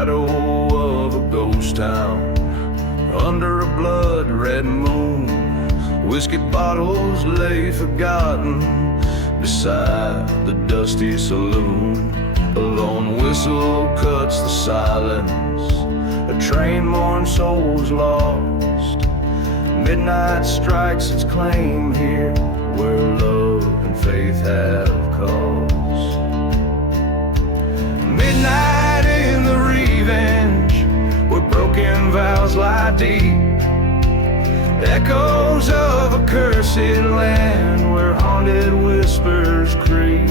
shadow of a ghost town, under a blood-red moon. Whiskey bottles lay forgotten beside the dusty saloon. A lone whistle cuts the silence, a train mourns souls lost. Midnight strikes its claim here, where love and faith have cause. Midnight in the revenge, where broken vows lie deep. Echoes of a cursed land, where haunted whispers creep.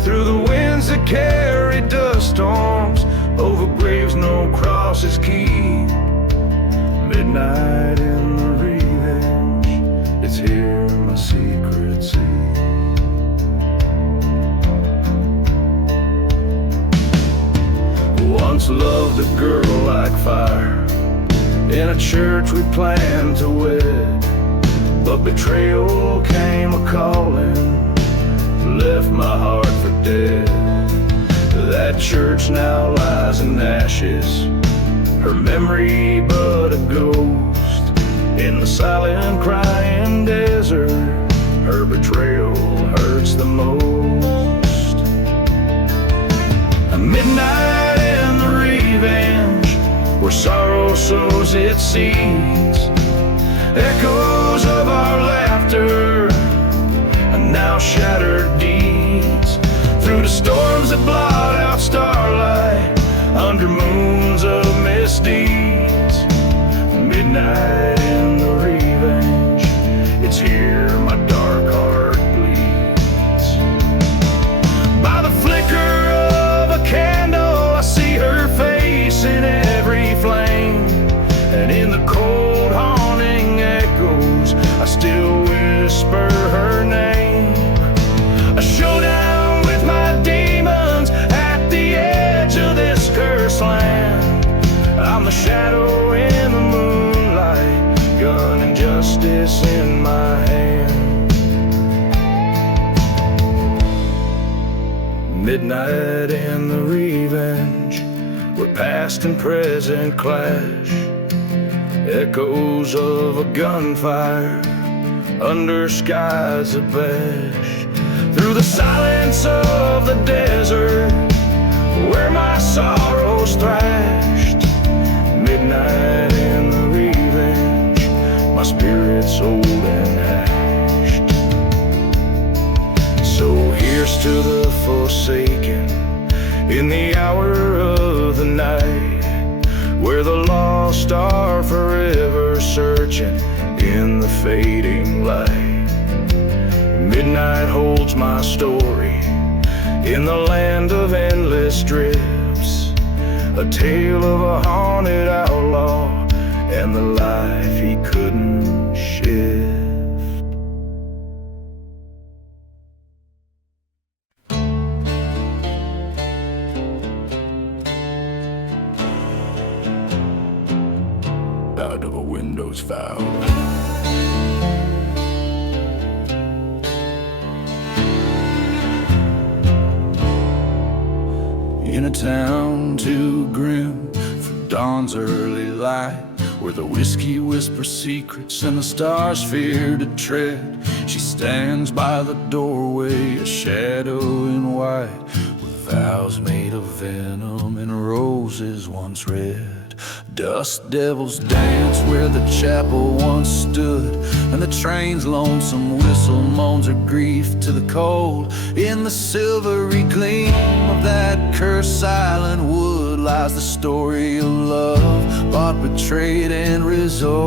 Through the winds that carry dust storms, over graves no crosses keep. Midnight in the revenge, it's here my secret see. Once loved a girl like fire, in a church we planned to wed. But betrayal came a-calling, left my heart for dead. That church now lies in ashes, her memory but a ghost. In the silent crying desert, her betrayal hurts the most. A midnight in the revenge, where sorrow sows its seeds. Echoes of our laughter, and now shattered deeds. Through the storms that blot out starlight, under moons of misdeeds. Midnight in the revenge, it's here my dark heart bleeds. By the flicker of a candle, I see her face in every flame. And in the cold haunting echoes, I still whisper her name. A showdown with my demons at the edge of this cursed land. I'm the shadow in the moonlight, gun and justice in my hand. Midnight in the revenge, where past and present clash. Echoes of a gunfire, under skies of ash. Through the silence of the desert, where my sorrows thrashed. Midnight in the revenge, my spirit's old and hashed. So here's to the forsaken, in the hour of the night, where the lost are forever searching in the fading light. Midnight holds my story in the land of endless drifts, a tale of a haunted outlaw and the life he couldn't shift. Out of a window's vow. In a town too grim for dawn's early light, where the whiskey whispers secrets and the stars fear to tread, she stands by the doorway, a shadow in white, with vows made of venom and roses once red. Dust devils dance where the chapel once stood, and the train's lonesome whistle moans her grief to the cold. In the silvery gleam of that cursed silent wood lies the story of love, bought, betrayed, and resolved.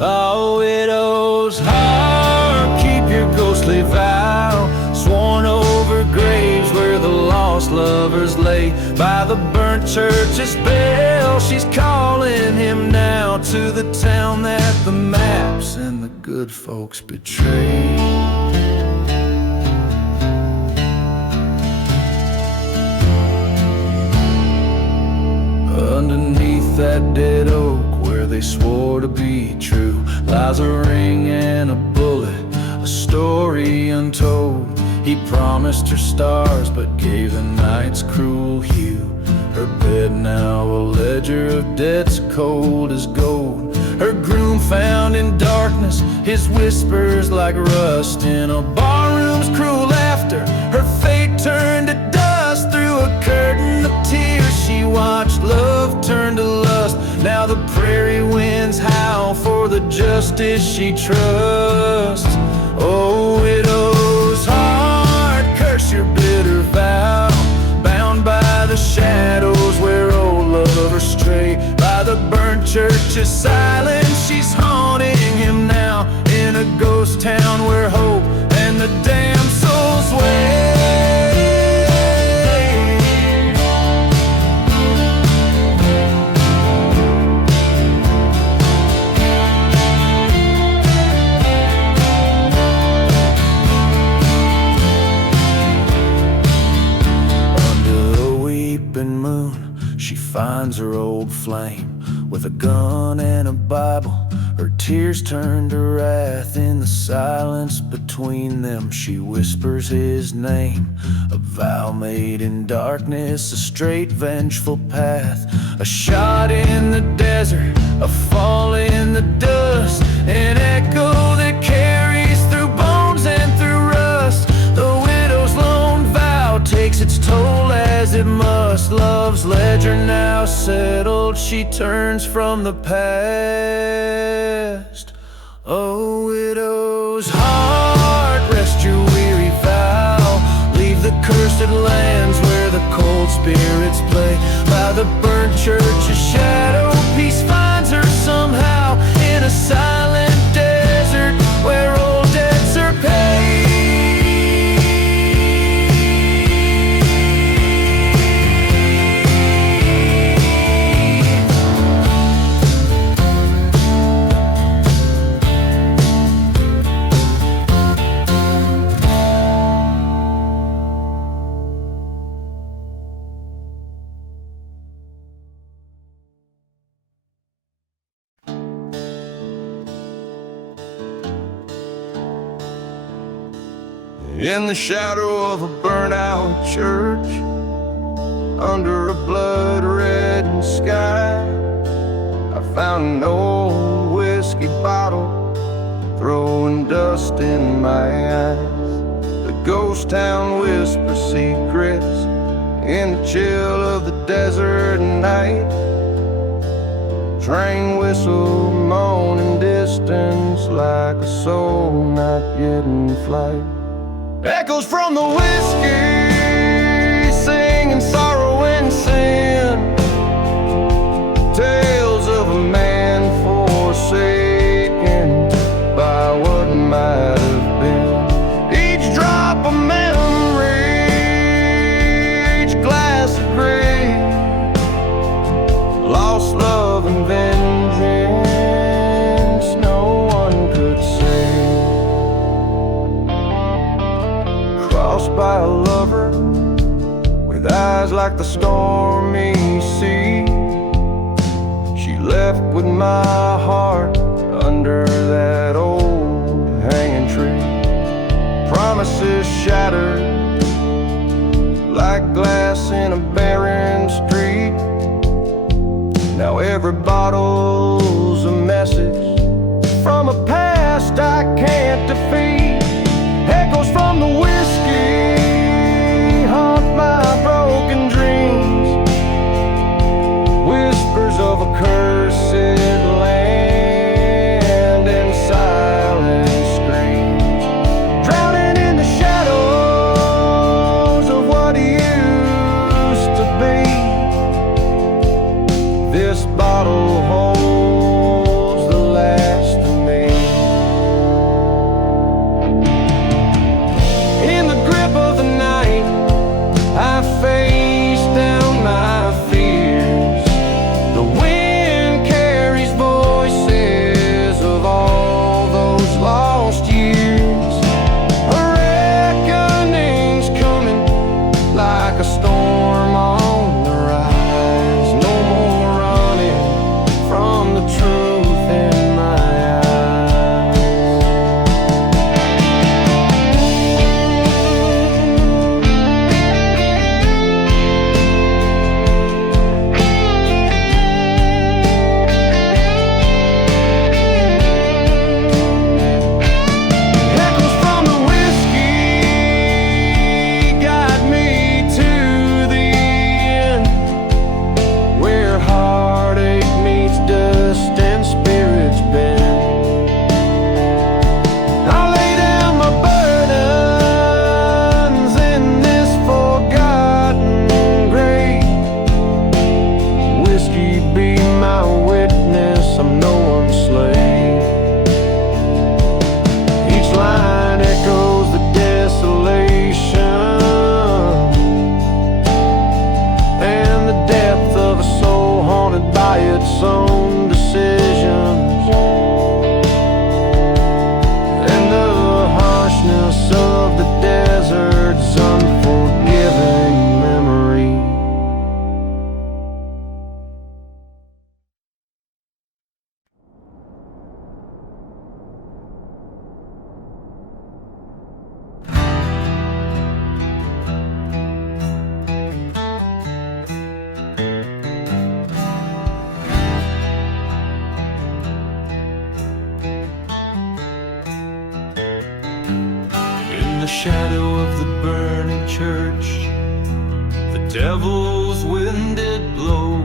A widow's heart, keep your ghostly vow, sworn over graves where the lost lovers lay. By the burnt church's bell, she's calling him now to the town that the maps and the good folks betray. Underneath that dead oak, where they swore to be true, lies a ring and a bullet, a story untold. He promised her stars, but gave the night's cruel hue. Her bed now a ledger of debts cold as gold. Her groom found in darkness, his whispers like rust. In a barroom's cruel laughter, her fate turned to dust. Through a curtain of tears she watched love turn to lust. Now the prairie winds howl for the justice she trusts. Oh, widow's heart, curse your bitter vow, bound by the shadows where old lovers stray. By the burnt church's silence, she's haunting him now, in a ghost town where hope and the damned souls wait. Moon, she finds her old flame with a gun and a Bible. Her tears turn to wrath. In the silence between them, she whispers his name. A vow made in darkness, a straight vengeful path. A shot in the desert, a fall in the dust, an echo that carries through bones and through rust. The widow's lone vow takes its toll as it must. Love's ledger now settled, she turns from the past. Oh, widow's heart, rest your weary vow. Leave the cursed lands where the cold spirits play. By the burnt church's shadow, peace finds her somehow, in a silent desert where old debts are paid. In the shadow of a burnt-out church, under a blood-red sky, I found an old whiskey bottle, throwing dust in my eyes. The ghost town whispers secrets in the chill of the desert night. Train whistle moaning distance like a soul not yet in flight. Echoes from the whiskey, singing sorrow and sin. Tales of a man forsaken by what might have been. Each drop a memory, each glass of gray. Lost love and vengeance no one could say. Crossed by a lover with eyes like the stormy sea. She left with my heart under that old hanging tree. Promises shattered like glass in a barren street. Now every bottle's a message from a past I can't defeat. Echoes from the whiskey haunt my broken dreams. Whispers of a cursed land and silent screams, drowning in the shadows of what used to be. This bottle holds shadow of the burning church, the devil's wind did blow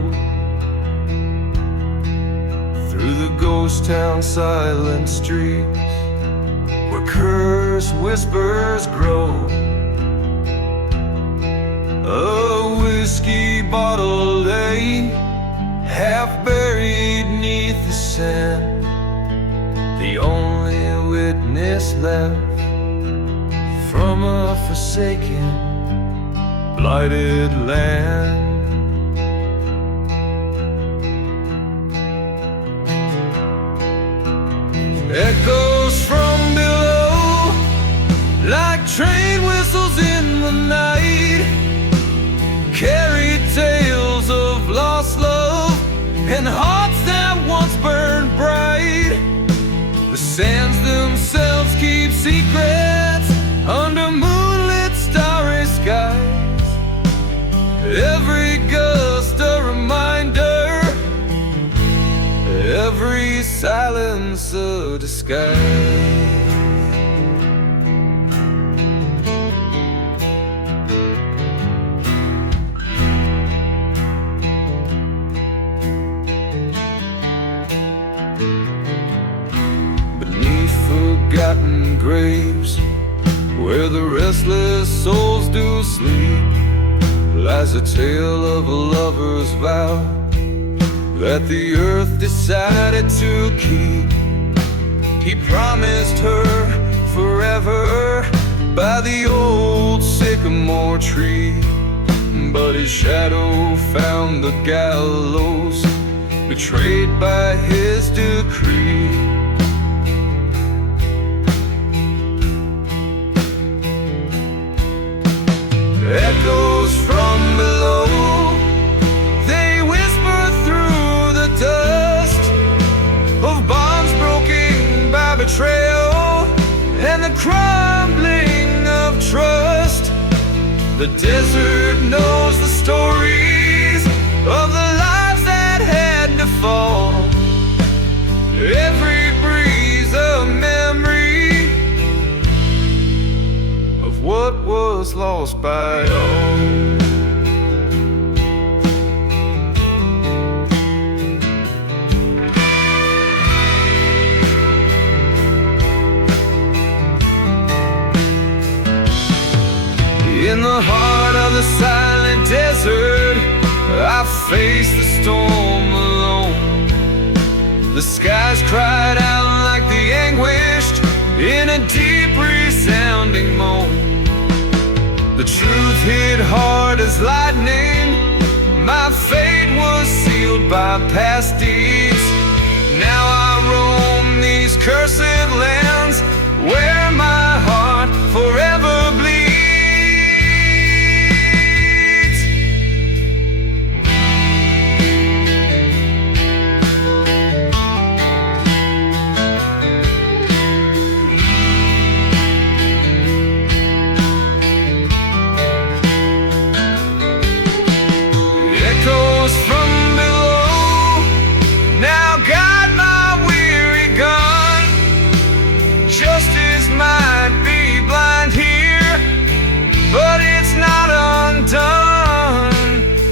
through the ghost town silent streets, where cursed whispers grow. A whiskey bottle lay half buried neath the sand, the only witness left from a forsaken, blighted land. Echoes from below, like train whistles in the night, carry tales of lost love and hearts that once burned bright. The sands themselves keep secrets under moonlit starry skies, every gust a reminder, every silence a disguise. Forgotten graves, where the restless souls do sleep, lies a tale of a lover's vow that the earth decided to keep. He promised her forever by the old sycamore tree, but his shadow found the gallows, betrayed by his decree. Echoes from below, they whisper through the dust of bonds broken by betrayal and the crumbling of trust. The desert knows the stories of the lives that had to fall, every breeze a memory of what was lost by all. In the heart of the silent desert, I faced the storm alone. The skies cried out like the anguished in a deep resounding moan. The truth hit hard as lightning, my fate was sealed by past deeds. Now I roam these cursed lands where my heart forever bleeds.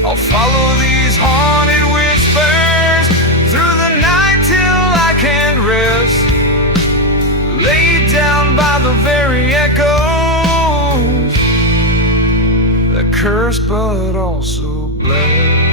I'll follow these haunted whispers through the night till I can't rest, laid down by the very echoes that curse but also bless.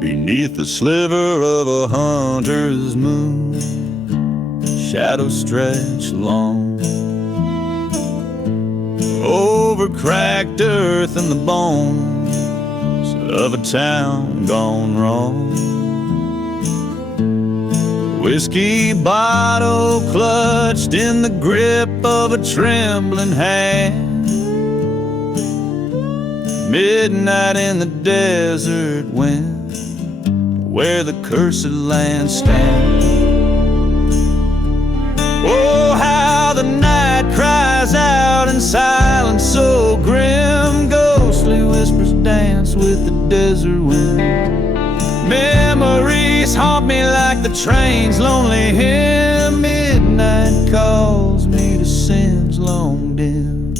Beneath the sliver of a hunter's moon, shadows stretch long over cracked earth and the bones of a town gone wrong. Whiskey bottle clutched in the grip of a trembling hand. Midnight in the desert wind, where the cursed land stands. Oh, how the night cries out in silence so grim. Ghostly whispers dance with the desert wind. Memories haunt me like the train's lonely hymn. Midnight calls me to sins long dim.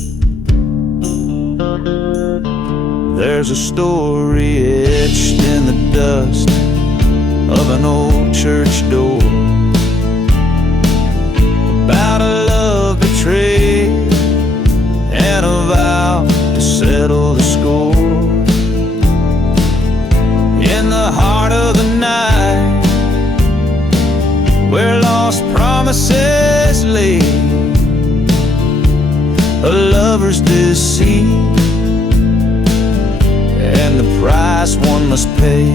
There's a story etched in the dust of an old church door, about a love betrayed and a vow to settle the score. In the heart of the night, where lost promises lay, a lover's deceit and the price one must pay.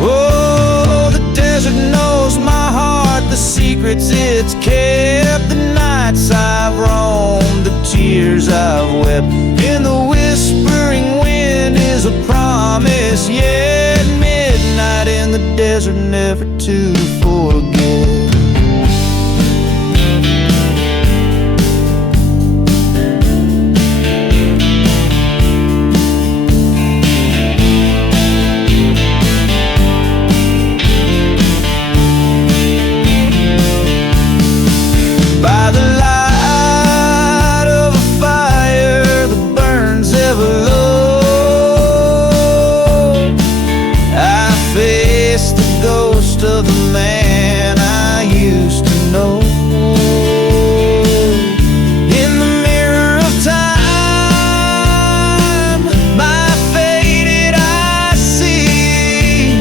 Oh, the desert knows my heart, the secrets it's kept, the nights I've roamed, the tears I've wept. In the whispering wind is a promise yet. Midnight in the desert, never to forget. By the light of a fire that burns ever low, I face the ghost of the man I used to know. In the mirror of time, my faded eyes see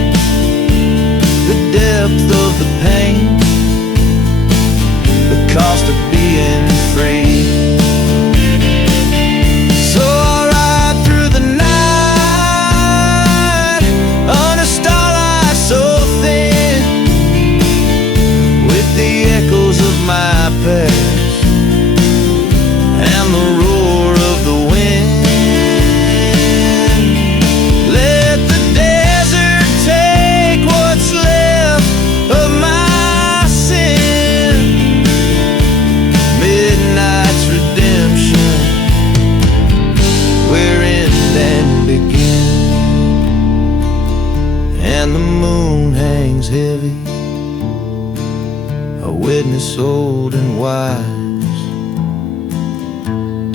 the depth of the pain, the cost of being free. So I'll ride through the night under starlight so thin, with the echoes of my past and the roar of the wind. Let the desert take what's left of my sin. Midnight's redemption, where end and begin. And the moon hangs heavy, a witness old and wise,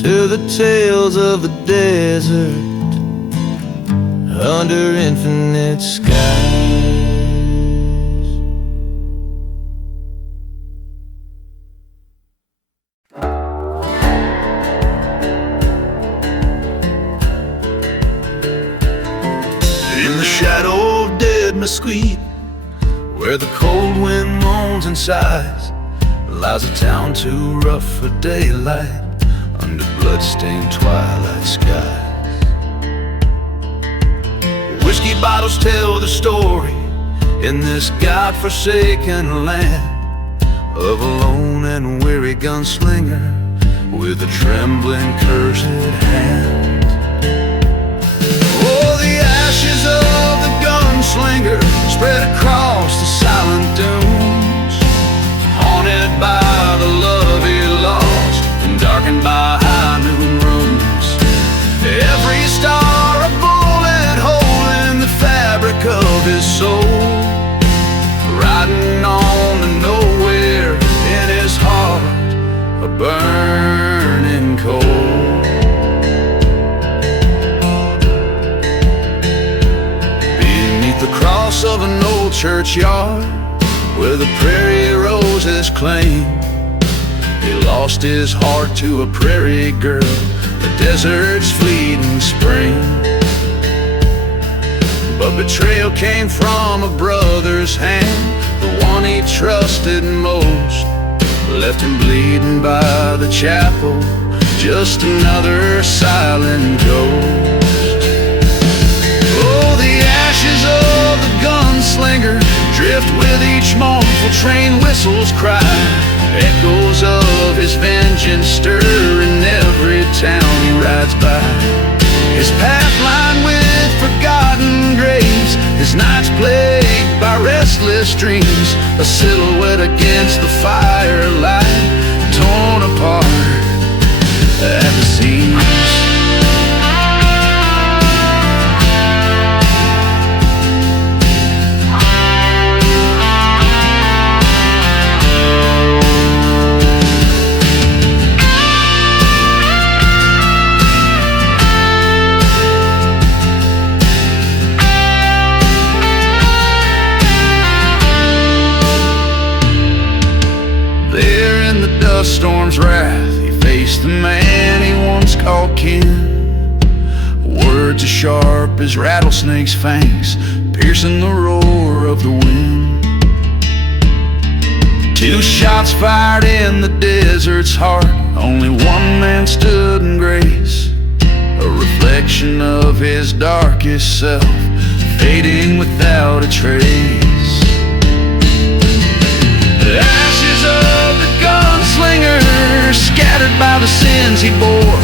to the tales of the desert under infinite skies. In the shadow of dead mesquite, where the cold wind moans and sighs, lies a town too rough for daylight, under blood-stained twilight skies. Whiskey bottles tell the story in this God-forsaken land of a lone and weary gunslinger with a trembling, cursed hand. Oh, the ashes of the gunslinger spread across the silent dunes, haunted by the love he lost and darkened by high noon rooms. Every star a bullet hole in the fabric of his soul, riding on to nowhere in his heart, a burning coal. The cross of an old churchyard, where the prairie roses claim, he lost his heart to a prairie girl, the desert's fleeting spring. But betrayal came from a brother's hand, the one he trusted most, left him bleeding by the chapel, just another silent ghost. Oh, the ashes of the gunslinger drip watchful train whistles cry. Echoes of his vengeance stir in every town he rides by. His path lined with forgotten graves, his nights plagued by restless dreams. A silhouette against the firelight, torn apart at the seams. Storm's wrath, he faced the man he once called kin. Words as sharp as rattlesnakes' fangs, piercing the roar of the wind. 2 shots fired in the desert's heart, only one man stood in grace. A reflection of his darkest self, fading without a trace. The ashes of the gunslinger, scattered by the sins he bore.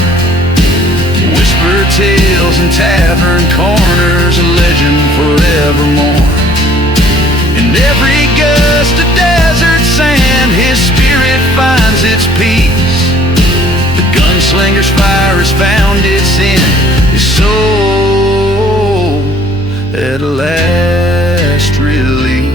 Whispered tales in tavern corners, a legend forevermore. In every gust of desert sand, his spirit finds its peace. The gunslinger's fire has found its end, his soul at last release.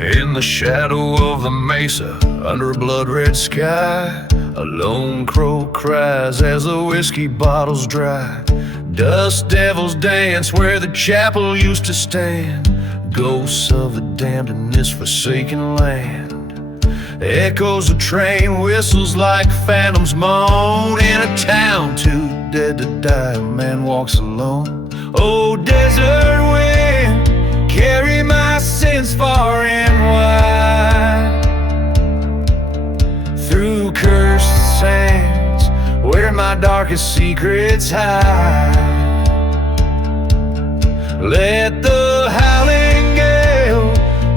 In the shadow of the mesa, under a blood-red sky, a lone crow cries as the whiskey bottles dry. Dust devils dance where the chapel used to stand, ghosts of the damned in this forsaken land. Echoes of train whistles like phantoms moan. In a town too dead to die, a man walks alone. Oh, desert wind, carry my sins far and wide, through cursed sands where my darkest secrets hide. Let the howling gale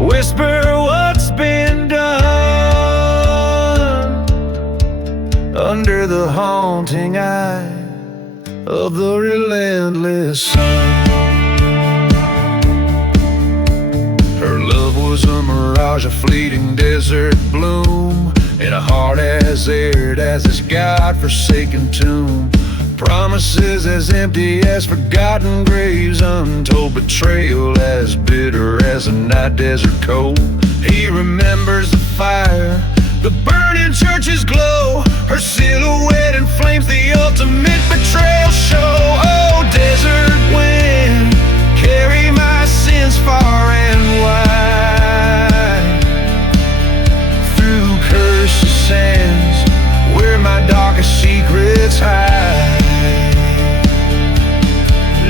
whisper what's been done, under the haunting eye of the relentless sun. Her love was a mirage, a fleeting desert bloom, in a heart as arid as this God-forsaken tomb. Promises as empty as forgotten graves, untold betrayal as bitter as a night desert cold. He remembers the fire, the burning church's glow, her silhouette inflames the ultimate betrayal show. Oh, desert wind, carry my sins far and wide, through cursed sands where my darkest secrets hide.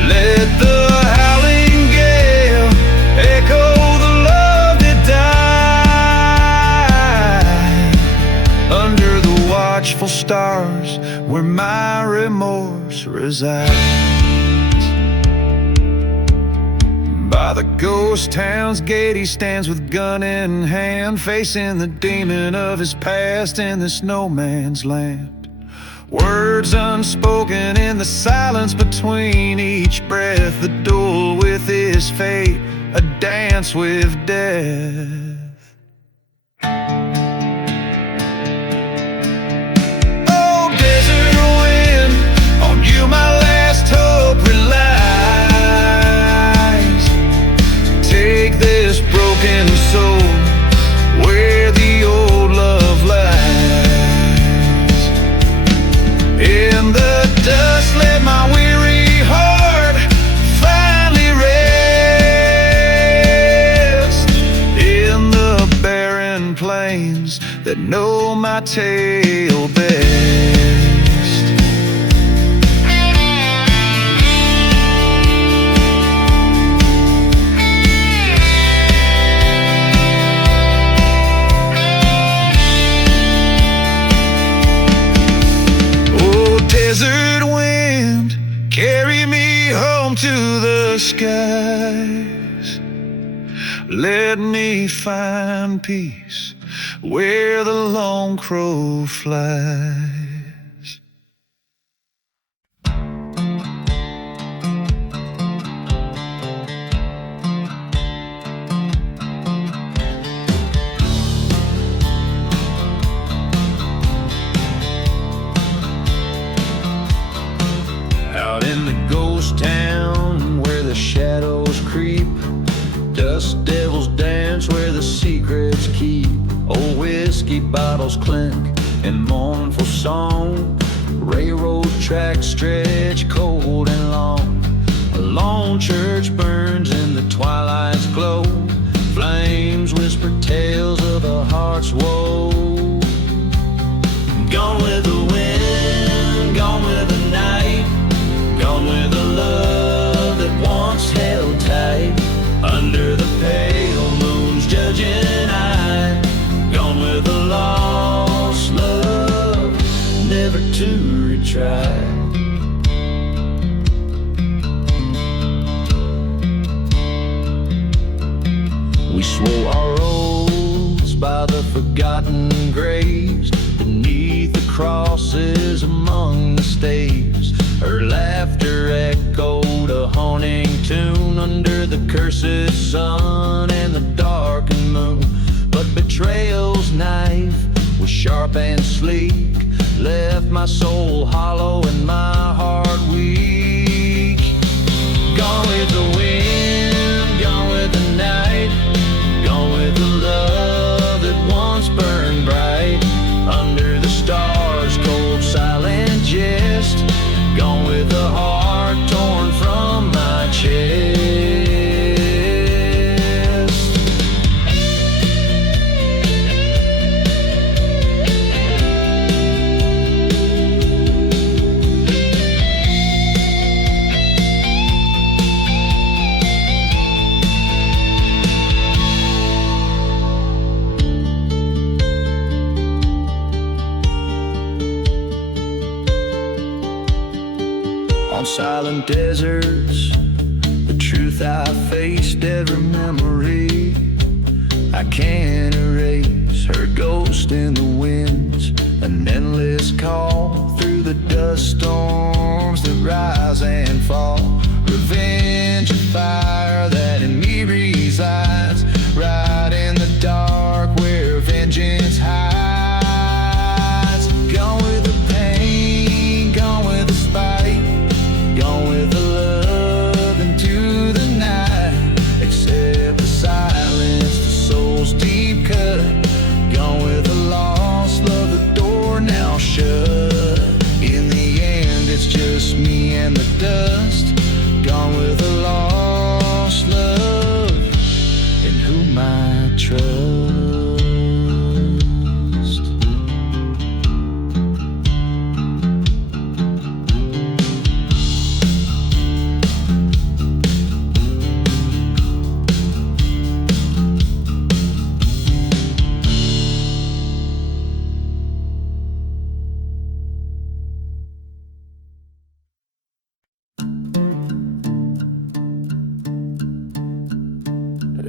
Let the howling gale echo the love that died, under the watchful stars where my remorse resides. By the ghost town's gate he stands with gun in hand, facing the demon of his past in this no man's land. Words unspoken in the silence between each breath, the duel with his fate, a dance with death. Oh, desert wind, on you my last hope relies. Take this broken soul where the old love lies. In the dust let my weary heart finally rest, in the barren plains that know my tale best. skies. Let me find peace where the lone crow flies. Out in the ghost town where the shadows creep, dust devils dance where the secrets keep. Old whiskey bottles clink in mournful song. Railroad tracks stretch cold and long. A lone church burns in the twilight's glow. Flames whisper tales of a heart's woe. Gone with the wind, gone with the night, gone with the love that once held tight. Under the pale moon's judging eye, gone with the lost love, never to retry. We swore our oaths by the forgotten graves, beneath the crosses among the staves. Her laughter echoed a haunting tune under the cursed sun and the darkened moon. But betrayal's knife was sharp and sleek, left my soul hollow and my heart weak. Gone with the wind, gone with the night, gone with the love that once burned bright. Under the stars, cold silent jest, gone with the heart torn from my chest. On silent deserts, the truth I faced, every memory I can't erase. Her ghost in the winds, an endless call through the dust storms that rise and fall. Revenge, a fire that in me resides, right in the dark where vengeance hides. Gone with the pain, gone with the spite, gone with the love into the night. Accept the silence, the soul's deep cut. Gone with the lost love, the door now shut. In the end, it's just me and the dust. Gone with the lost love, in whom I trust.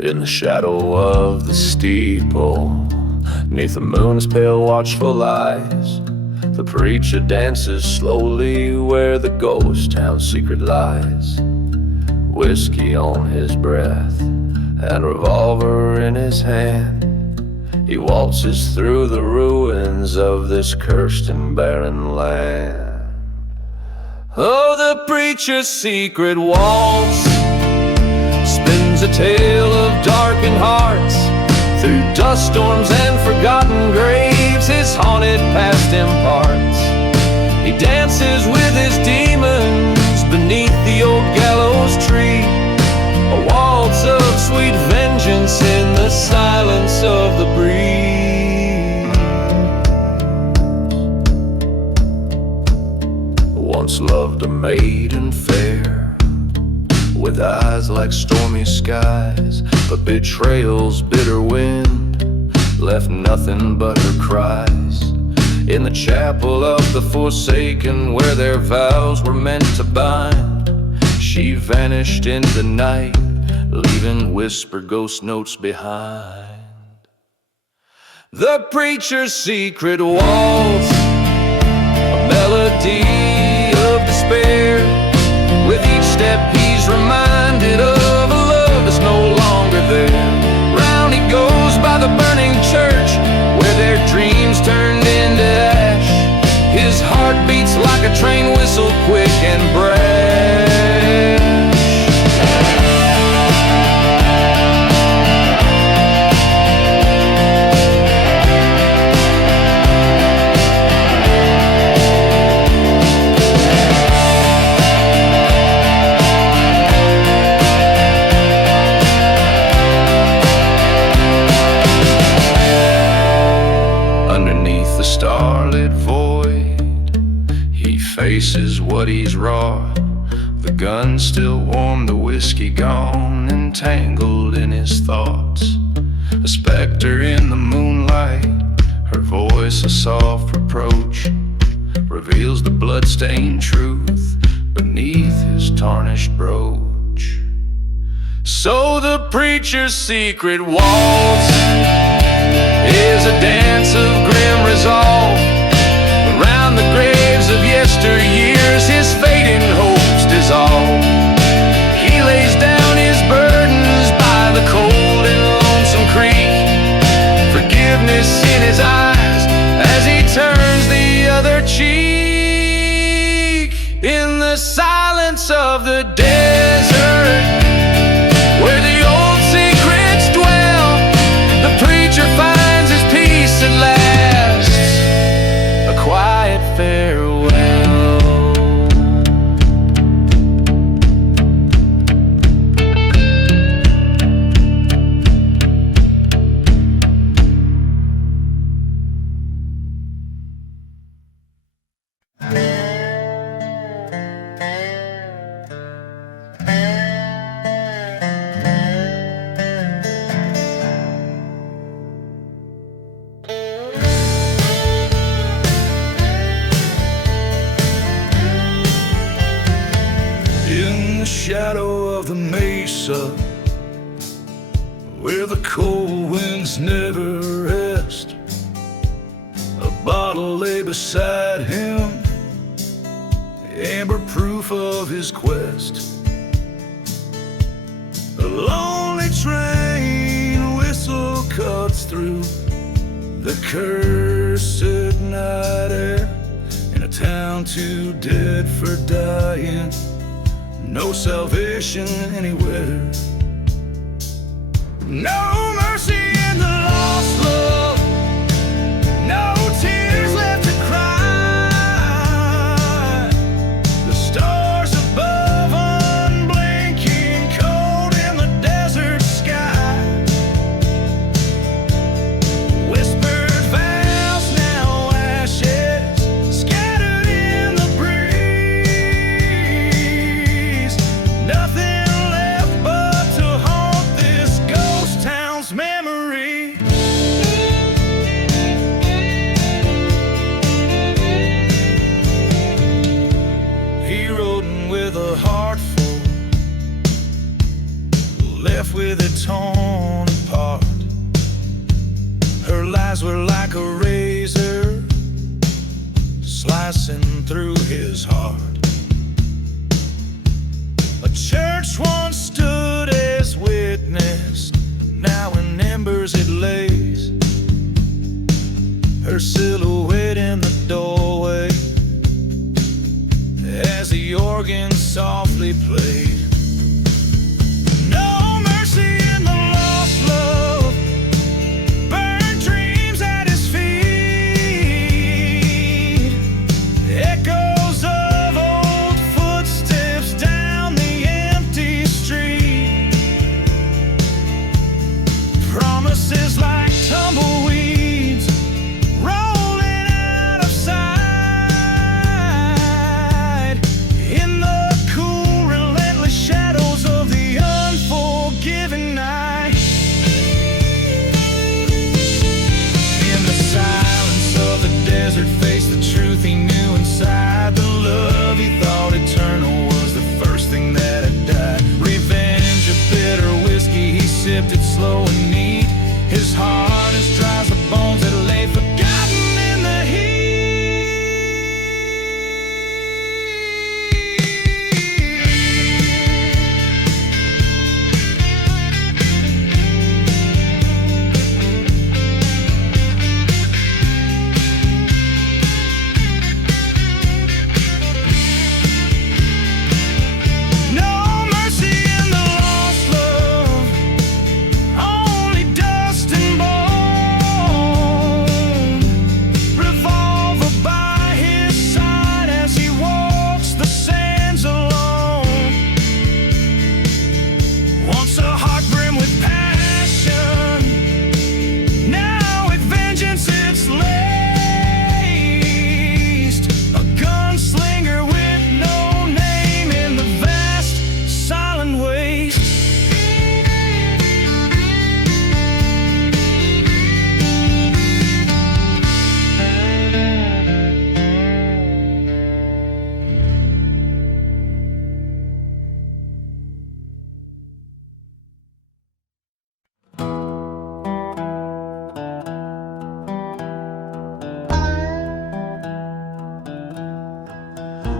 In the shadow of the steeple, neath the moon's pale watchful eyes, the preacher dances slowly where the ghost town's secret lies. Whiskey on his breath and revolver in his hand, he waltzes through the ruins of this cursed and barren land. Oh, the preacher's secret waltz spins a tale of darkened hearts through dust storms and forgotten graves. His haunted past imparts. He dances with his demons beneath the old gallows tree, a waltz of sweet vengeance in the silence of the breeze. Once loved a maiden fair, with eyes like stormy skies, but betrayal's bitter wind left nothing but her cries. In the chapel of the forsaken, where their vows were meant to bind, She vanished into the night, leaving whisper ghost notes behind. The preacher's secret waltz, a melody of despair. With each step he's reminded of a love that's no longer there. Round he goes by the burning church, where their dreams turned into ash. His heart beats like a train whistle, quick and brash. Starlit void, he faces what he's wrought. The gun still warm, the whiskey gone, entangled in his thoughts. A specter in the moonlight, her voice a soft reproach, reveals the blood-stained truth beneath his tarnished brooch. So the preacher's secret waltz is a dance of grim resolve. Around the graves of yesteryears, his fading hopes dissolve. He lays down his burdens by the cold and lonesome creek, forgiveness in his eyes as he turns the other cheek. In the silence of the desert, where the old secrets dwell, the preacher finds his peace at last, a quiet farewell. Shadow of the mesa, where the cold winds never rest, a bottle lay beside him, amber proof of his quest. A lonely train whistle cuts through the cursed night air, in a town too dead for dying, no salvation anywhere. No mercy in the lost love, no tears left to cry. The stars above unblinking, cold in the desert sky. Whispered vows, now ashes, scattered in the breeze. Nothing left but to haunt this ghost town's memory. He rode with a heart full, left with it torn apart. Her lies were like a razor, slicing through his heart. A church once stood as witness, now in embers it lays, her silhouette in the doorway as the organ softly played. No mercy in the lost love, burned dreams at his feet, echoes of old footsteps down the empty street, promises like tumbleweeds rolling out of sight, in the cool relentless shadows of the unforgiving night. In the silence of the desert, faced the truth he knew inside. The love he thought eternal was the first thing that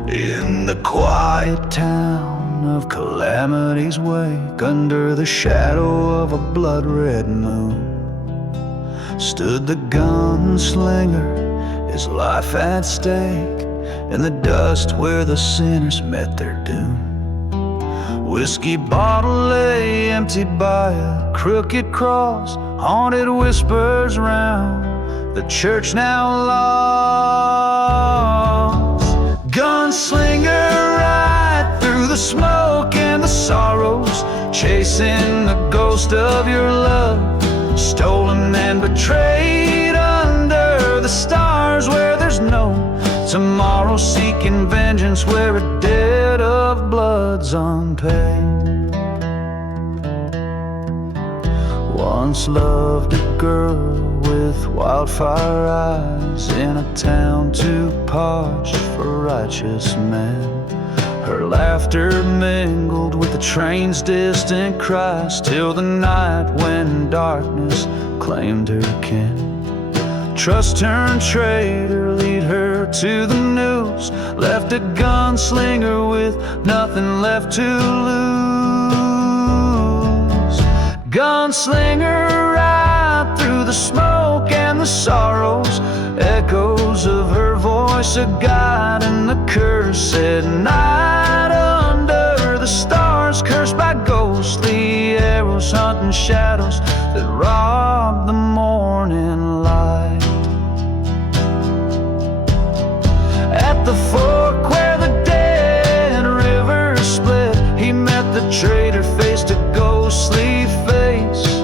In the quiet town of Calamity's Wake, under the shadow of a blood-red moon, stood the gunslinger, his life at stake, in the dust where the sinners met their doom. Whiskey bottle lay emptied by a crooked cross, haunted whispers round the church now lost. Gunslinger right through the smoke and the sorrows, chasing the ghost of your love, stolen and betrayed under the stars where there's no tomorrow, seeking vengeance where a debt of blood's unpaid. Once loved a girl with wildfire eyes, in a town too parched for righteous men. Her laughter mingled with the train's distant cries, till the night when darkness claimed her kin. Trust turned traitor, lead her to the news, left a gunslinger with nothing left to lose. Gunslinger right through the smoke and the sorrows, echoes of her voice a guide in the cursed night, under the stars, cursed by ghostly arrows, hunting shadows that rob the morning light. At the fork where the dead river split, he met the traitor, faced a ghostly face.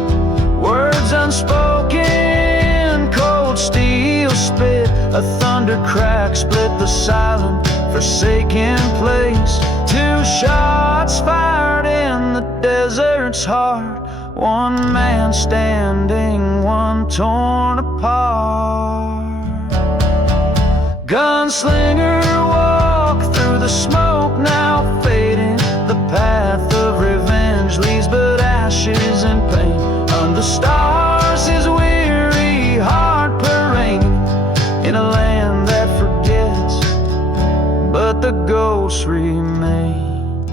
Words unspoken, cold steel spit, a thunder crack split the silent, forsaken place. Two shots fired in the desert's heart, one man standing, one torn apart. Gunslinger walk through the smoke, now fading. The path of revenge leaves but ashes and pain. Under stars his weary heart parading, in a land that forgets, but the ghosts remain.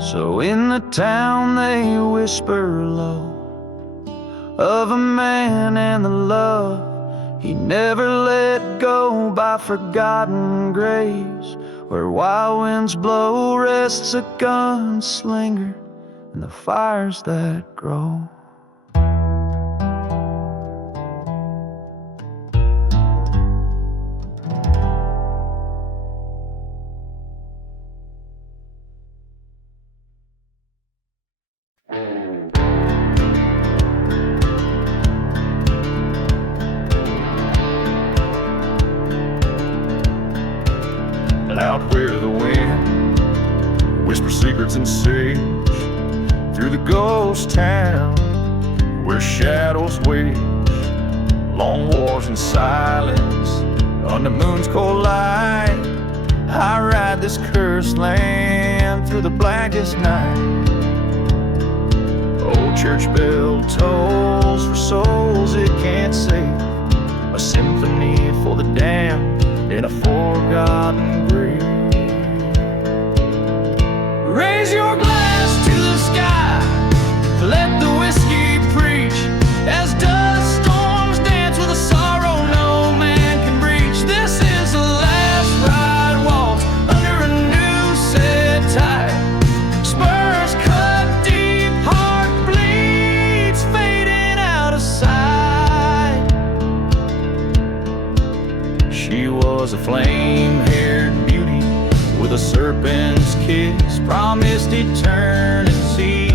So in the town they whisper low of a man and the love he never let go, by forgotten graves where wild winds blow. Rests a gunslinger in the fires that grow. Out where the wind whispers secrets and sage, through the ghost town where shadows wage long wars in silence, on the moon's cold light. I ride this cursed land through the blackest night. Old church bell tolls for souls it can't save, a symphony for the damned in a forgotten grave. Raise your glass to the sky, let the whiskey preach, as dust storms dance with a sorrow no man can reach. This is the last ride waltz under a new set tide. Spurs cut deep, heart bleeds, fading out of sight. She was a flame-haired beauty with a serpent's kiss, promised eternity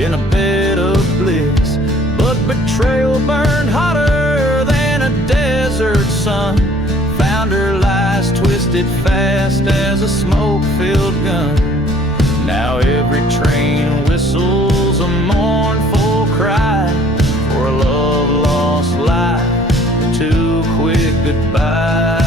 in a bed of bliss. But betrayal burned hotter than a desert sun, found her lies twisted fast as a smoke-filled gun. Now every train whistles a mournful cry for a love lost life, too quick goodbye.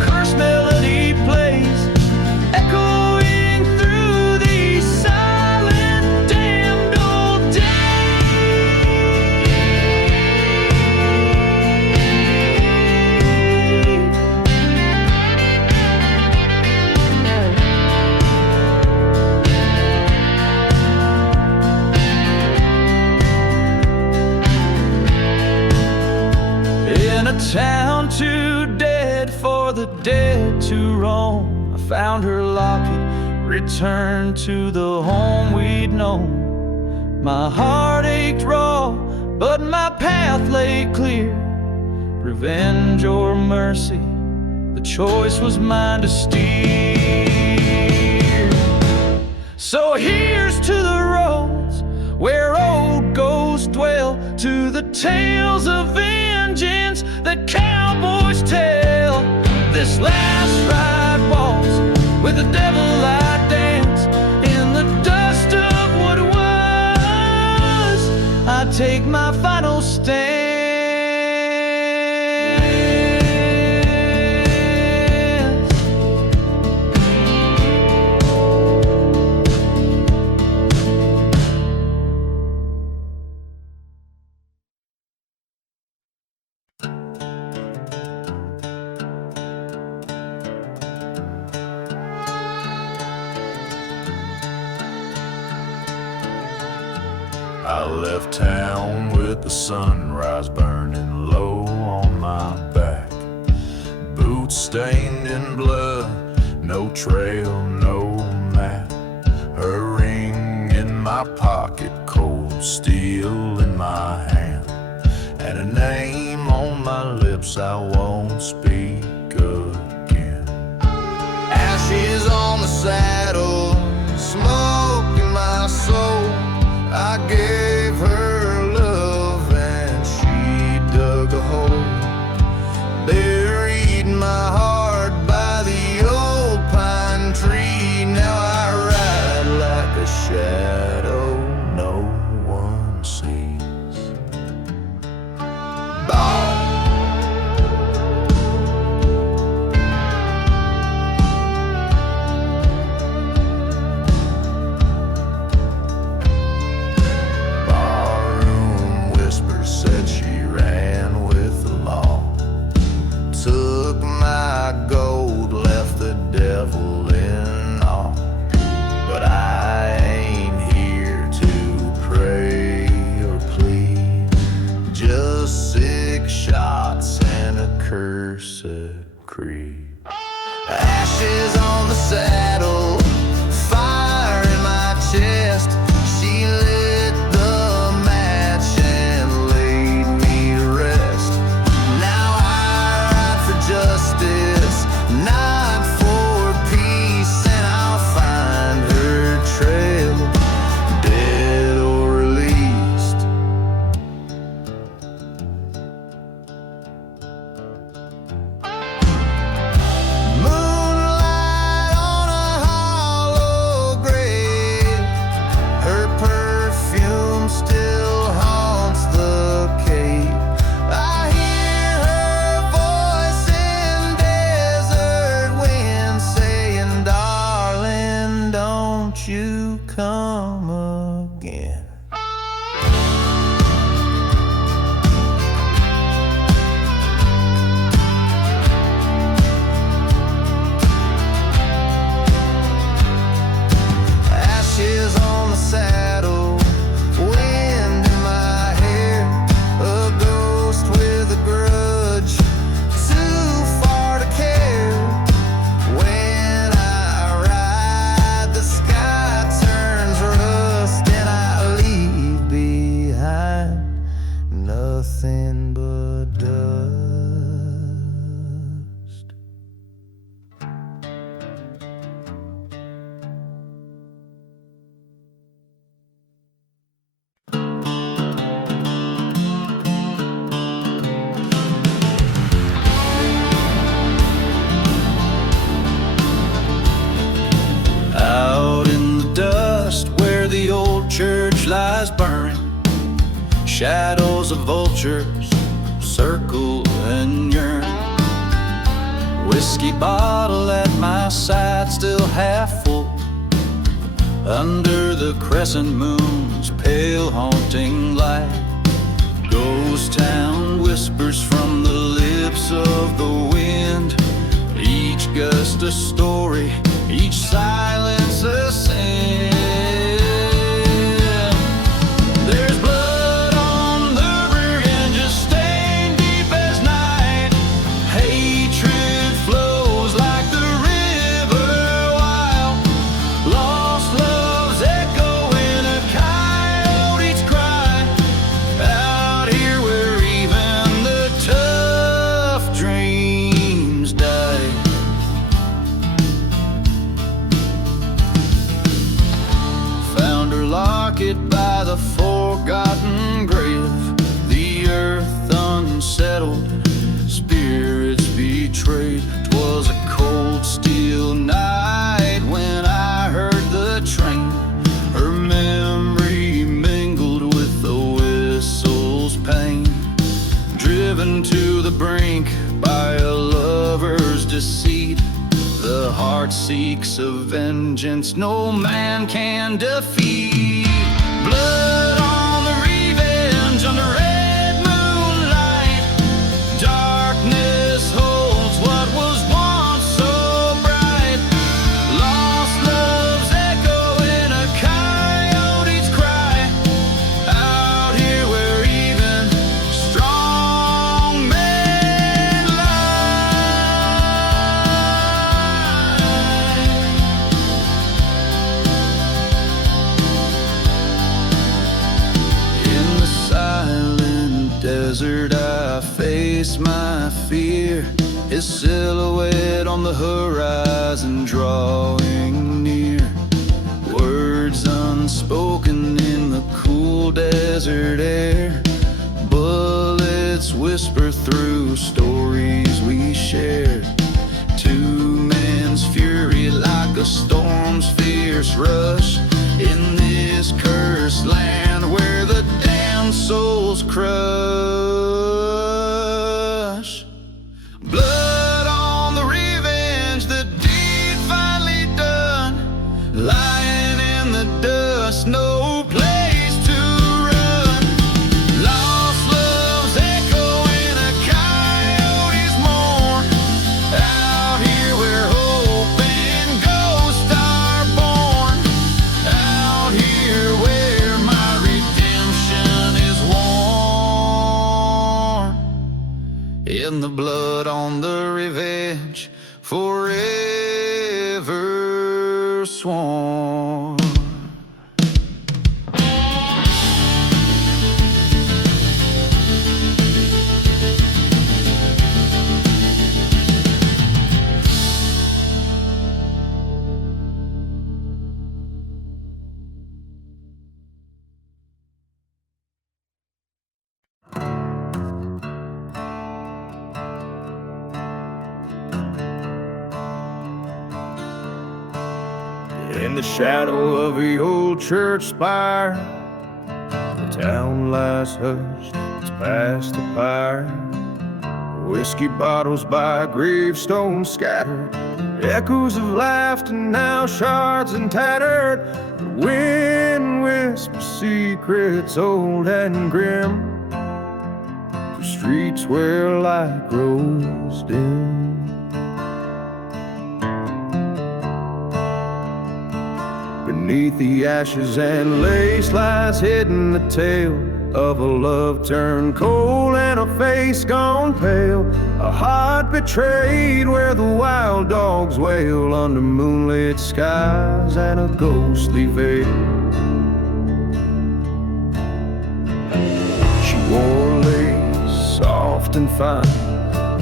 Curse town too dead for the dead to roam, I found her locket, returned to the home we'd known. My heart ached raw, but my path lay clear. Revenge or mercy, the choice was mine to steer. So here's to the roads where old ghosts dwell, to the tales of vengeance that cowboys tell. This last ride waltz with the devil I dance, in the dust of what was, I take my final stand. I left town with the sunrise burning low on my back. Boots stained in blood, no trail, no map. Her ring in my pocket, cold steel in my hand, and a name on my lips I won't speak again. Ashes on the saddle, smoke in my soul. I gave her love and she dug a hole, buried my heart by the old pine tree. Now I ride like a shadow no one sees. Ball. Ashes on the saddle, fire in my chest. She lit the match and laid me to rest. Now I ride for justice, not for peace, and I'll find her trail, dead or released. Lies burning, shadows of vultures circle and yearn. Whiskey bottle at my side, still half full, under the crescent moon's pale haunting light. Ghost town whispers from the lips of the wind, each gust a story, each silence a sin. There's blood on the bridge, stained deep as night. driven to the brink by a lover's deceit. The heart seeks a vengeance no man can defeat. Blood on the revenge under red moonlight. Darkness holds what was once so bright. Lost love's echo in a coyote's cry. Out here where even strong men desert, I face my fear. His silhouette on the horizon drawing near. Words unspoken in the cool desert air. Bullets whisper through stories we shared. Two men's fury like a storm's fierce rush. In this cursed land where the damned souls crush. Blood on the revenge, the deed finally done. Lying in the dust, no place to run. Lost love's echo in a coyote's mourn. Out here where hope and ghosts are born. Out here where my redemption is worn. In the blood on the revenge, forever sworn. In the shadow of the old church spire, the town lies hushed, it's past the fire. Whiskey bottles by gravestones scattered, echoes of laughter now shards and tattered. The wind whispers secrets old and grim, the streets where light grows dim. Beneath the ashes and lace lies hidden the tale of a love turned cold and a face gone pale. A heart betrayed where the wild dogs wail under moonlit skies and a ghostly veil. She wore lace soft and fine,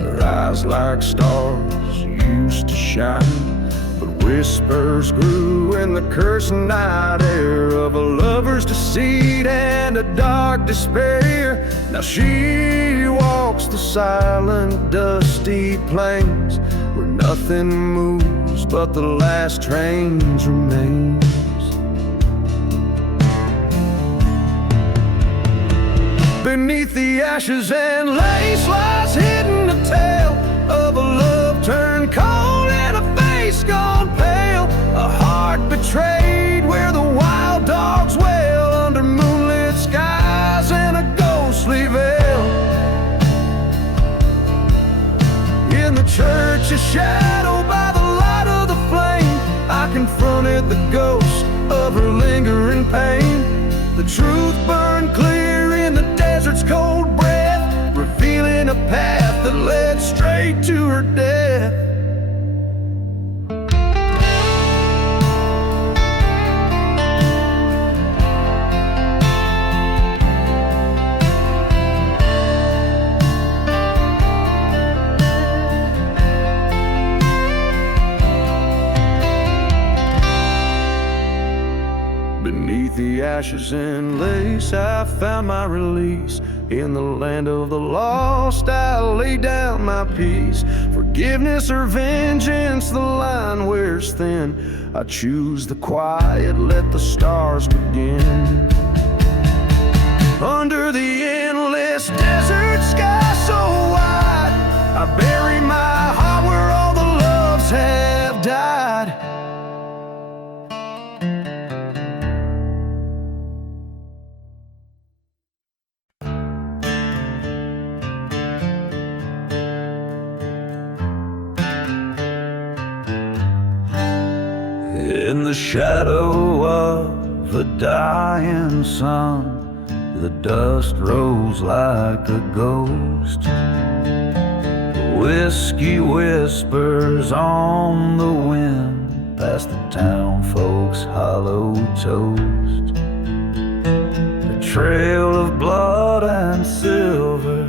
her eyes like stars used to shine. But whispers grew in the cursed night air of a lover's deceit and a dark despair. Now she walks the silent, dusty plains where nothing moves but the last train's remains. Beneath the ashes and lace lies hidden a tale of a love turned cold and a face gone pale. A heart betrayed where the wild dogs wail under moonlit skies and a ghostly veil. In the church's shadow by the light of the flame, I confronted the ghost of her lingering pain. The truth burned clear in the desert's cold breath, revealing a path that led straight to her death. The ashes and lace, I found my release. In the land of the lost, I lay down my peace. Forgiveness or vengeance, the line wears thin. I choose the quiet, let the stars begin. Under the endless desert sky so the shadow of a dying sun, the dust rose like a ghost. Whiskey whispers on the wind past the town folks' hollow toast. A trail of blood and silver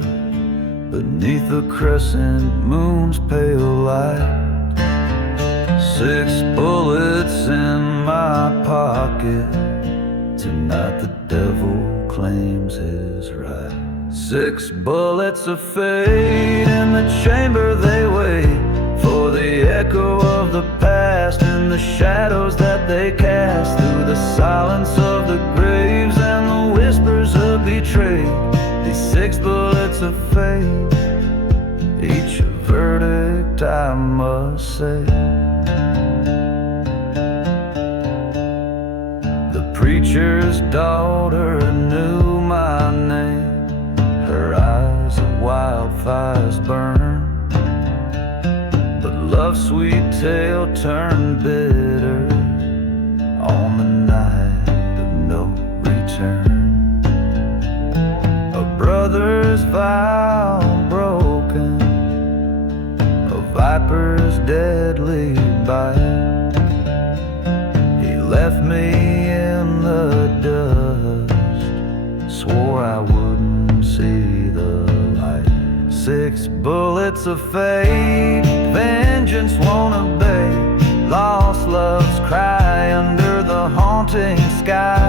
beneath the crescent moon's pale light. 6 bullets in my pocket. Tonight the devil claims his right. 6 bullets of fate in the chamber they wait for the echo of the past and the shadows that they cast through the silence of the graves and the whispers of betrayed. These 6 bullets of fate, each a verdict I must say. The preacher's daughter knew my name. Her eyes of wildfires burn, but love's sweet tale turned bitter on the night of no return. A brother's vow broken, a viper's deadly bite. He left me in the dust, swore I wouldn't see the light. 6 bullets of fate, vengeance won't obey. Lost loves cry under the haunting sky.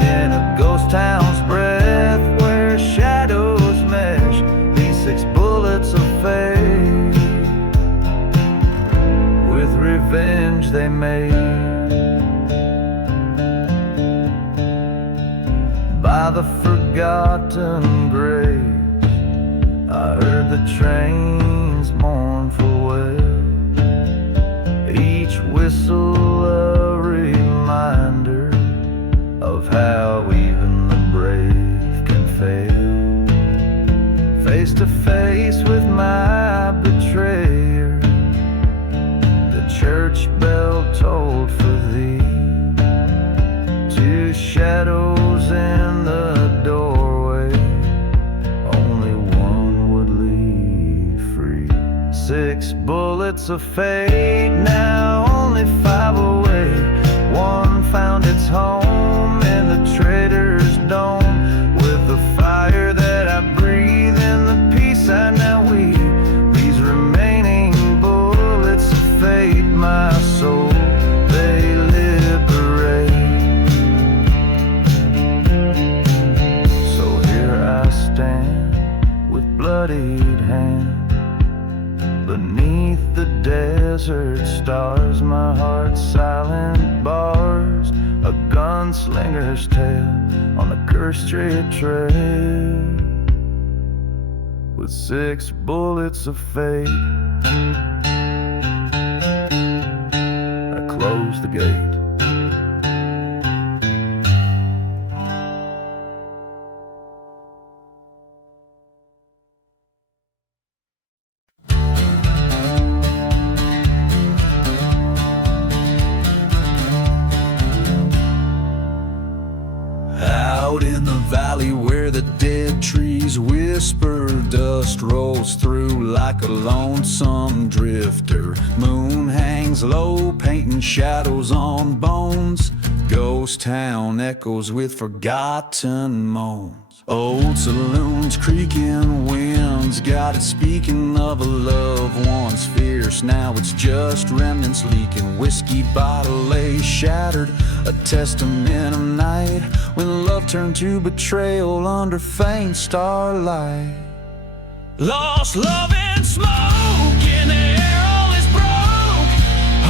In a ghost town's breath where shadows mesh, these 6 bullets of fate, with revenge they made. By the forgotten graves, I heard the train's mournful wail. Each whistle a reminder of how even the brave can fail. Face to face with my betrayer, the church bell tolled for thee. 2 shadows in the doorway, only one would leave free. 6 bullets of fate, now only 5 away. One found its home in the traitor's dome. With the fire that I breathe and the peace I now weave, these remaining bullets of fate, my soul, they liberate. Stand with bloodied hand beneath the desert stars, my heart's silent bars, a gunslinger's tale on the cursed street trail. With 6 bullets of fate, I close the gate. Out in the valley where the dead trees whisper, dust rolls through like a lonesome drifter. Moon hangs low, painting shadows on bones. Ghost town echoes with forgotten moans. Old saloons creaking, winds got it speaking of a love once fierce. Now it's just remnants leaking. Whiskey bottle lay shattered, a testament of night when love turned to betrayal under faint starlight. Lost love and smoke in the air, all is broke.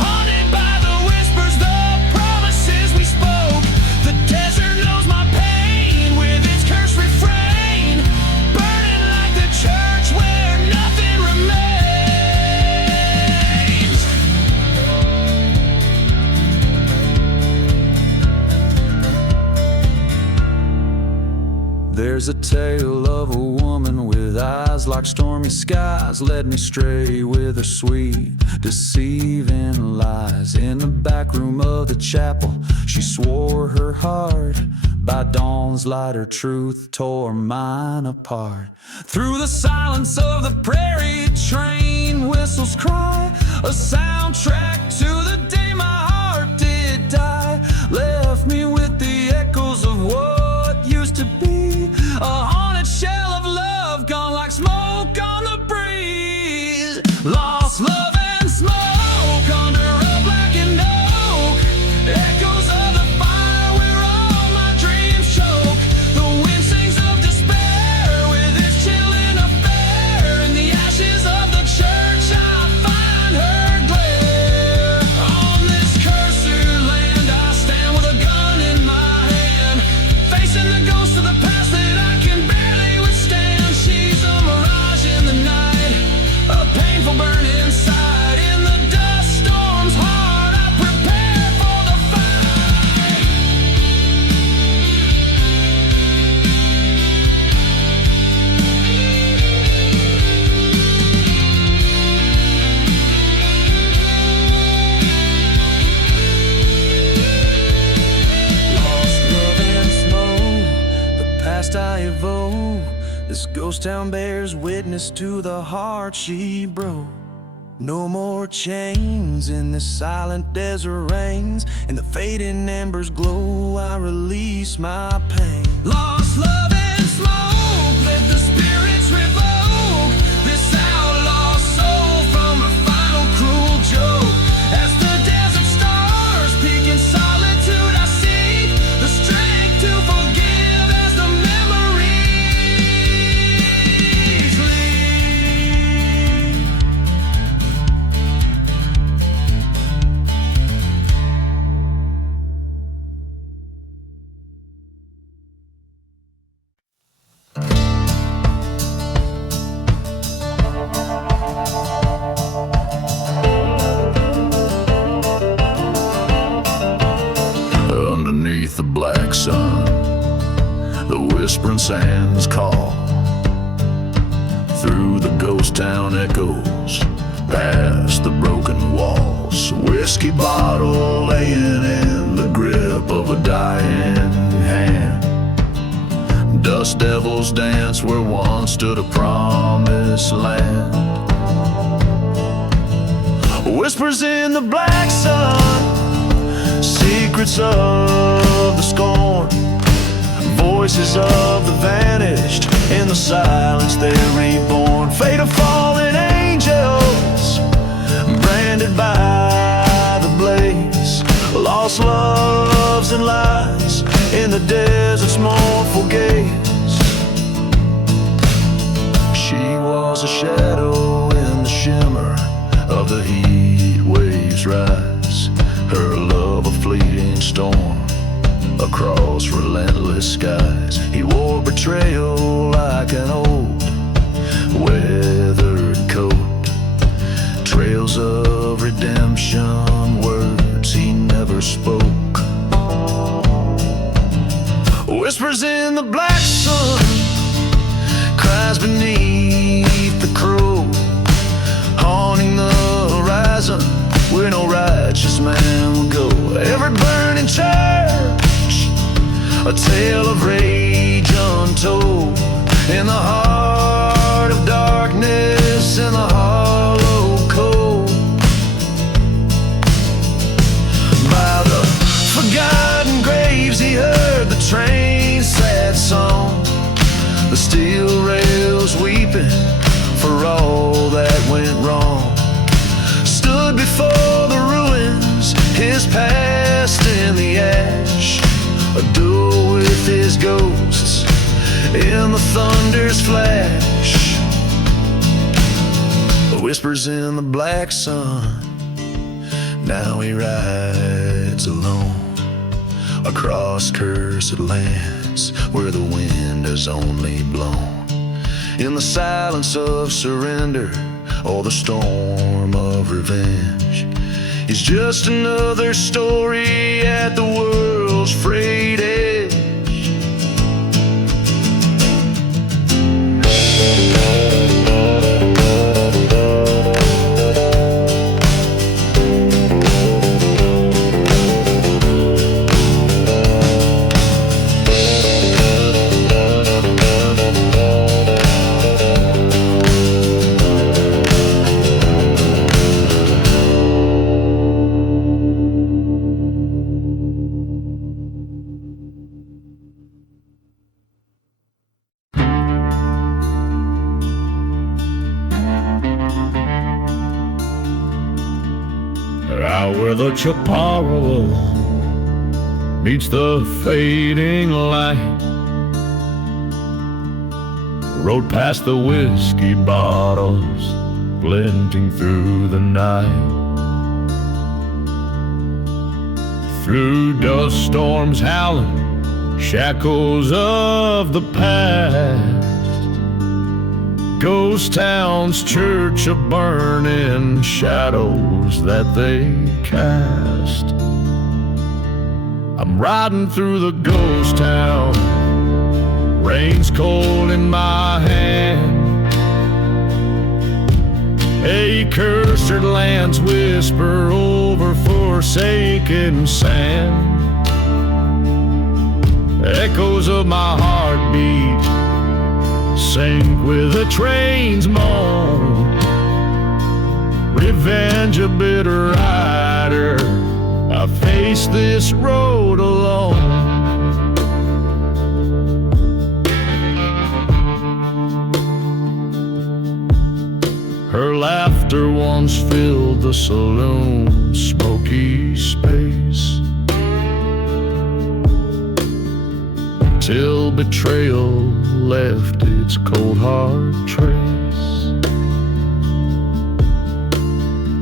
Haunted by the whispers, the promises we spoke. The desert knows my pain with its cursed refrain, burning like the church where nothing remains. There's a tale of a woman with with eyes like stormy skies, led me stray with her sweet, deceiving lies. In the back room of the chapel, she swore her heart. By dawn's light, her truth tore mine apart. Through the silence of the prairie, train whistles cry, a soundtrack to the day my heart did die. Left me with the echoes of what used to be, a haunted shell of love gone like smoke on the breeze. Lost love and smoke under a blackened oak, echoes of the fire where all my dreams choke. The wind sings of despair with its chilling affair. In the ashes of the church I find her glare. On this cursed land I stand with a gun in my hand, facing the ghost of the past that I can barely withstand. She's a mirage in the night, a painful burn inside. In the dust storm's heart I prepare for the fight. Lost love and smoke, the past I evoke. This ghost town bears witness to the heart she broke. No more chains in this silent desert rains. In the fading embers glow, I release my pain. Lost love and smoke, let the spirits revoke this outlaw soul from her final cruel joke. As the desert stars peak in solitude, I seek the strength to forgive as the memories leave. Underneath the black sun, the whispering sands call. Through the ghost town echoes, past the broken walls. Whiskey bottle laying in the grip of a dying hand. Dust devils dance where once stood a promised land. Whispers in the black sun, secrets of the scorn, voices of the vanished. In the silence they're reborn. Fate of fallen angels, branded by the blaze. Lost loves and lies in the desert's mournful gaze. She was a shadow in the shimmer of the heat waves rise. Her love a fleeting storm across relentless skies. He wore betrayal like an old weathered coat. Trails of redemption, words he never spoke. Whispers in the black sun, cries beneath the crow, haunting the horizon where no righteous man will go. Every burning church, a tale of rage untold. In the heart of darkness, in the hollow cold, by the forgotten graves he heard the train's sad song. The steel rails weeping for all that went wrong. Stood before the ruins, his past in the ash, a duel with his ghosts in the thunder's flash. Whispers in the black sun, now he rides alone across cursed lands where the wind has only blown. In the silence of surrender or the storm of revenge, he's just another story at the world's frayed edge. Out where the chaparral meets the fading light, rode past the whiskey bottles glinting through the night. Through dust storms howling, shackles of the past, ghost town's church of burning shadows that they cast. I'm riding through the ghost town, rain's cold in my hand. Acres lands whisper over forsaken sand. Echoes of my heartbeat sing with a train's moan. Revenge a bitter rider, I face this road alone. Her laughter once filled the saloon, smoky space, till betrayal left its cold hard trace.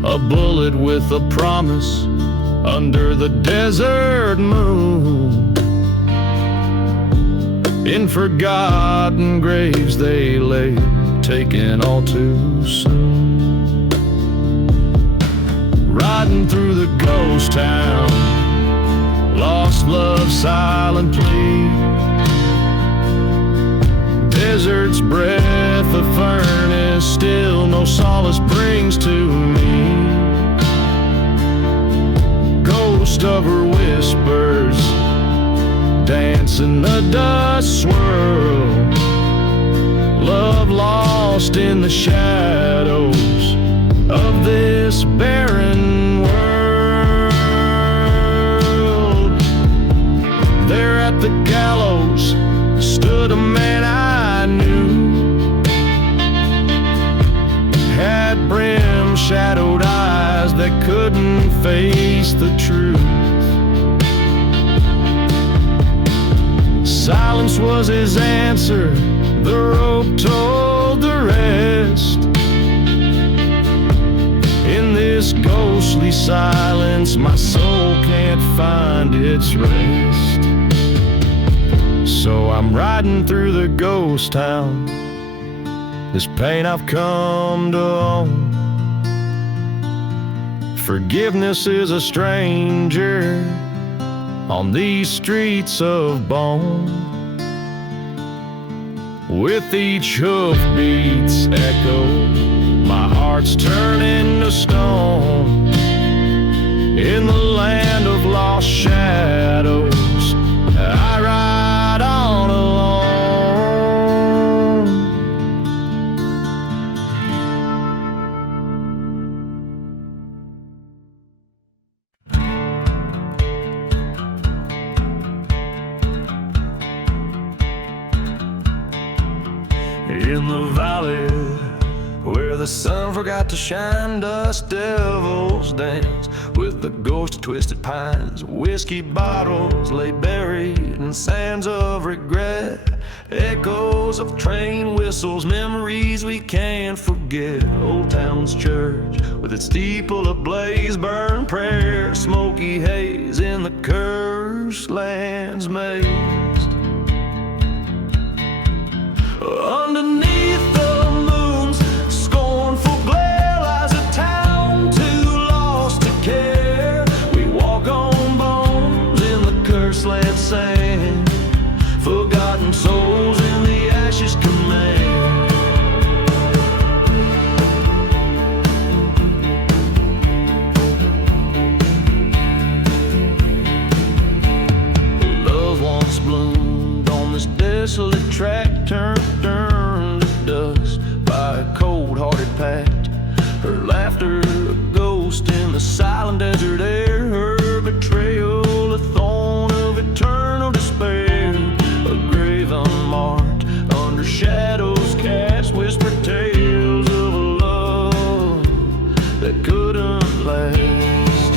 A bullet with a promise under the desert moon. In forgotten graves they lay, taken all too soon. Riding through the ghost town, lost love's silent plea. Desert's breath, a furnace, still no solace brings to me. Ghost of her whispers dance in the dust swirl. Love lost in the shadows of this barren world. There at the gallows stood a man I knew, had brim shadowed eyes that couldn't face the truth. Silence was his answer, the rope told the rest. In this ghostly silence, my soul can't find its rest. So I'm riding through the ghost town, this pain I've come to own. Forgiveness is a stranger on these streets of bone. With each hoofbeat's echo, my heart's turning to stone. In the land of lost shadows, I ride on alone. In the valley where the sun forgot to shine, dust devils dance with the ghost of twisted pines. Whiskey bottles lay buried in sands of regret. Echoes of train whistles, memories we can't forget. Old town's church with its steeple ablaze, burn prayer, smoky haze in the cursed land's maze. Underneath the moon's scornful glare lies a town too lost to care. We walk on bones in the cursed land sand, forgotten souls in the ashes command. Her laughter, a ghost in the silent desert air. Her betrayal, a thorn of eternal despair. A grave unmarked, under shadows cast, whisper tales of a love that couldn't last.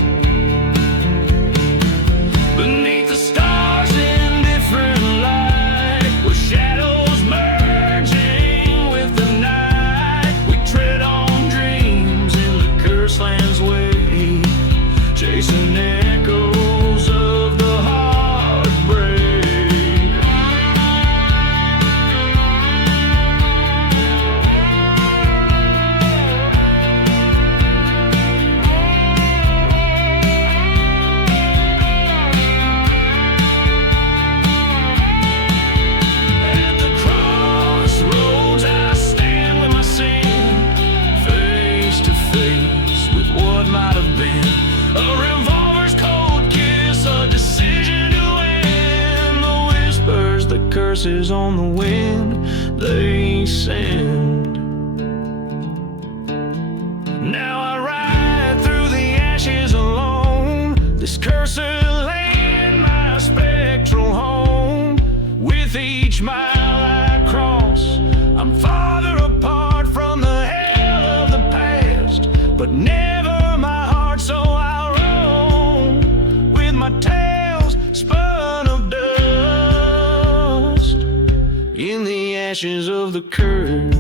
Beneath the stars in different light, with shadows merging with the night, we tread on dreams in the cursed land's way, chasing echoes of the heartbreak. At the crossroads I stand with my sin, face to face with what might have been. A revolver's cold kiss, a decision to end. The whispers, the curses on the wind, they send. Now I ride through the ashes alone, this cursed land, my spectral home. With each mile I cross, I'm farther apart from the hell of the past, but never my heart, so I roam with my tales spun of dust in the ashes of the curse.